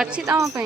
अच्छी तम पे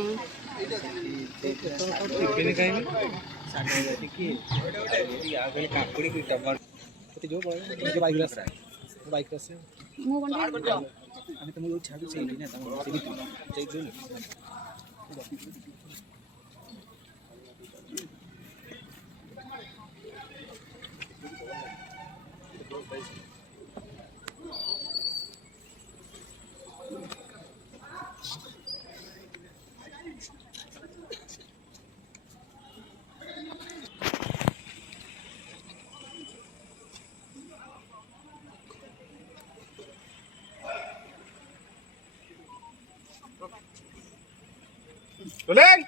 Rolling!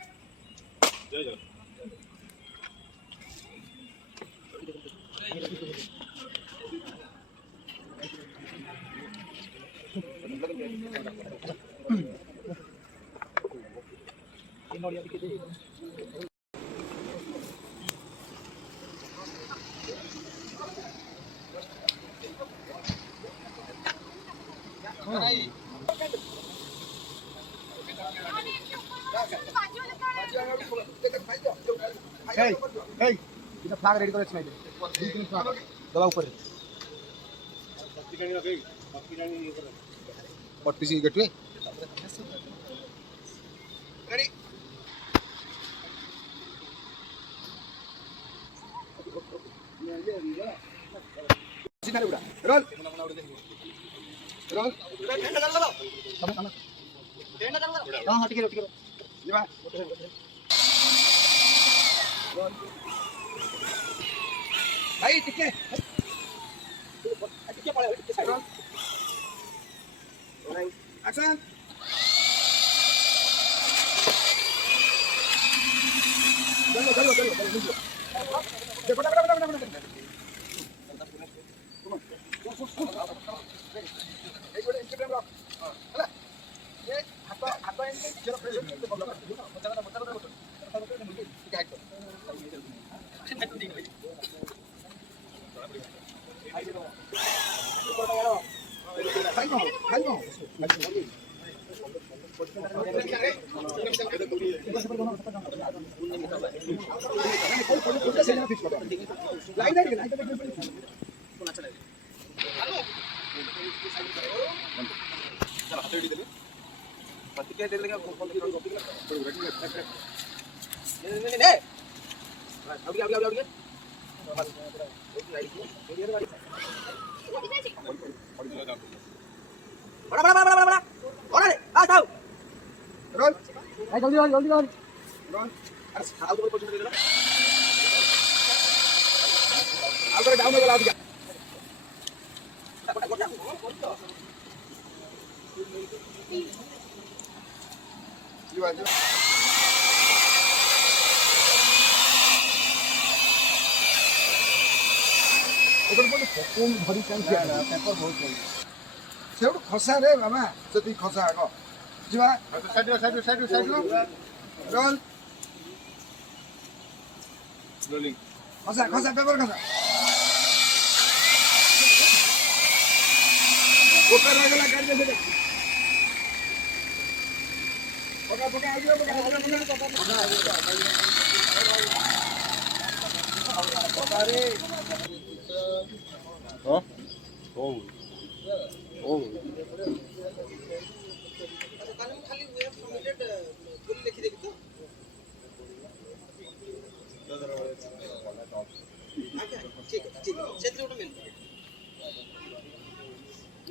Hey, hey, kita flag ready করে ছিলাই দে। দুই তিন flag দবা উপরে। পট পিছি গেটে। রেডি। সিনারে উড়া। রোল। রোল। টেন্ডা চালু দাও। টেন্ডা চালু দাও। हां ठीक है ठीक है। ये बा। भाई ठीक है ठीक है पड़े ठीक है एक्शन चलो चलो चलो चलो देखो बेटा बेटा बेटा एक मिनट इंस्टाग्राम रख चला ये हाथ हाथ इनके जरा प्रेस करके बोलो बच्चा ठीक है बड़ा बड़ा बड़ा बड़ा बड़ा और अरे आ जाओ रोल भाई जल्दी रोल रोल अरे आओ तो पोजीशन दे दो आओ कर डाउन हो गया दिया ये बात ओकर बोले फोन भरी काम किया पेपर बहुत है सेउड खसा रे मामा जति खसा आको जिवा साइड रोल रोलिङ खसा खसा पेपर खसा ओकर लागला काट दे दे पका पका आ गयो पका रे हां ओ ओ अच्छा खाली वे हैव सबमिटेड फुल लिखि देबी तो ठीक है क्षेत्र उठ मिल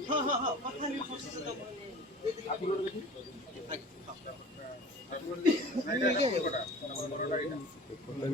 हां हां हां कथा नहीं कोशिश तो आप लोग देखिए आगे हां